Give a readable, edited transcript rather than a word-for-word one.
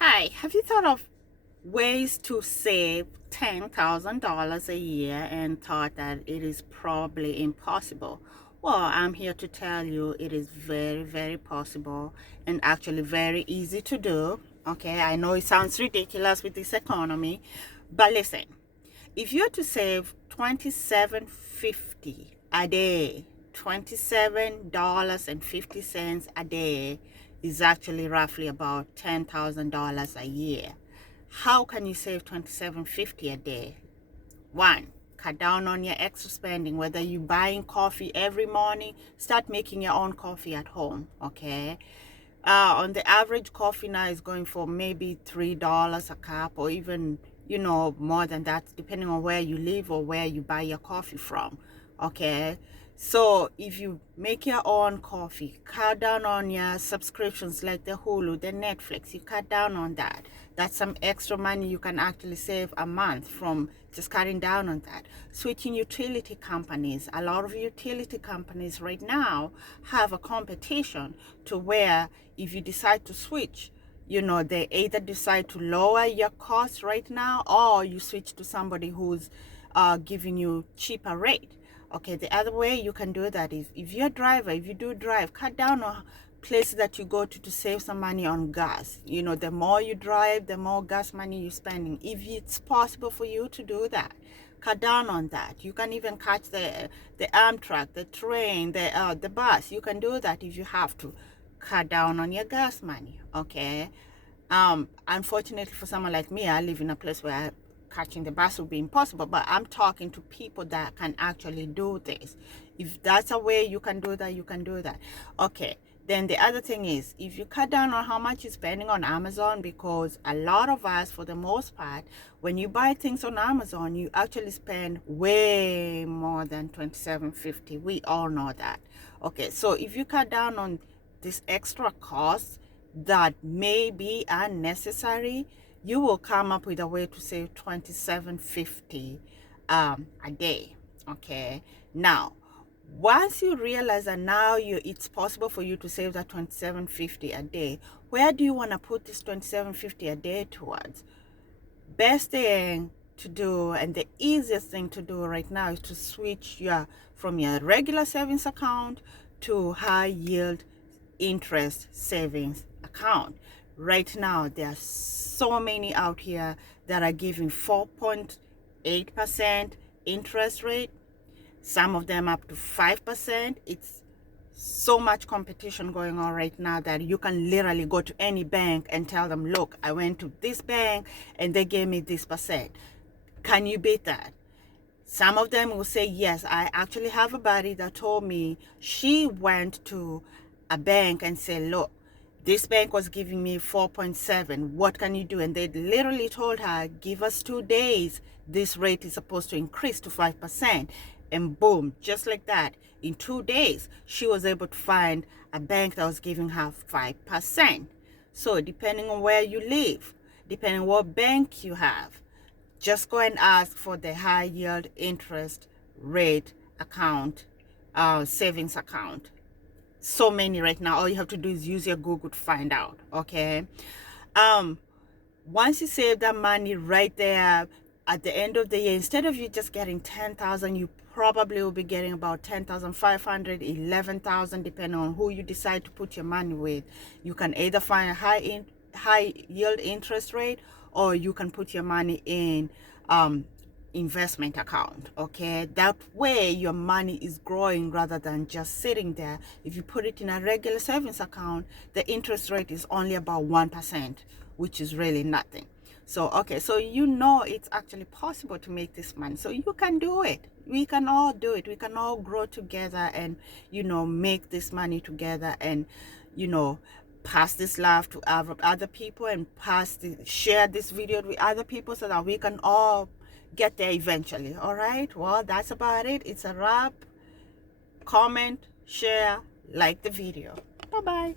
Hi, have you thought of ways to save $10,000 a year and thought that it is probably impossible? Well, I'm here to tell you it is very, very possible and actually very easy to do. Okay, I know it sounds ridiculous with this economy, but listen, if you're to save 27.50 a day, $27.50 a day is actually roughly about $10,000 a year. How can you save 27.50 a day? One, cut down on your extra spending. Whether you're buying coffee every morning, start making your own coffee at home. Okay. On the average, coffee now is going for maybe $3 a cup, or even more than that, depending on where you live or where you buy your coffee from. Okay. So if you make your own coffee, cut down on your subscriptions like the Hulu, the Netflix, you cut down on that. That's some extra money you can actually save a month from just cutting down on that. Switching utility companies. A lot of utility companies right now have a competition to where if you decide to switch, they either decide to lower your costs right now, or you switch to somebody who's giving you cheaper rate. Okay, the other way you can do that is if you're a driver, if you do drive, cut down on places that you go to save some money on gas. The more you drive, the more gas money you're spending. If it's possible for you to do that, cut down on that. You can even catch the Amtrak, the train, the bus. You can do that if you have to. Cut down on your gas money. Okay. Unfortunately for someone like me, I live in a place where catching the bus would be impossible, but I'm talking to people that can actually do this. If that's a way you can do that, you can do that. Okay. Then the other thing is, if you cut down on how much you're spending on Amazon, because a lot of us, for the most part, when you buy things on Amazon, you actually spend way more than $27.50. We all know that. Okay, so if you cut down on this extra cost that may be unnecessary, you will come up with a way to save $27.50 a day. Okay, now once you realize that now it's possible for you to save that $27.50 a day, where do you want to put this $27.50 a day towards? Best thing to do and the easiest thing to do right now is to switch from your regular savings account to high yield interest savings account. Right now there are so many out here that are giving 4.8% interest rate, some of them up to 5%. It's so much competition going on right now that you can literally go to any bank and tell them, look, I went to this bank and they gave me this percent. Can you beat that? Some of them will say, yes. I actually have a buddy that told me she went to a bank and said, look, this bank was giving me 4.7. What can you do? And they literally told her, give us 2 days. This rate is supposed to increase to 5%. And boom, just like that, in 2 days, she was able to find a bank that was giving her 5%. So depending on where you live, depending on what bank you have, just go and ask for the high yield interest rate account, savings account. So many right now. All you have to do is use your Google to find out. Okay. Once you save that money right there at the end of the year, instead of you just getting 10,000, you probably will be getting about 10,500, 11,000, depending on who you decide to put your money with. You can either find a high yield interest rate, or you can put your money in investment account. Okay, that way your money is growing rather than just sitting there. If you put it in a regular savings account, the interest rate is only about 1%, which is really nothing. So okay, so it's actually possible to make this money, so you can do it. We can all do it. We can all grow together and make this money together, and pass this love to other people, and share this video with other people so that we can all get there eventually. All right, well, that's about it. It's a wrap. Comment, share, like the video. Bye bye.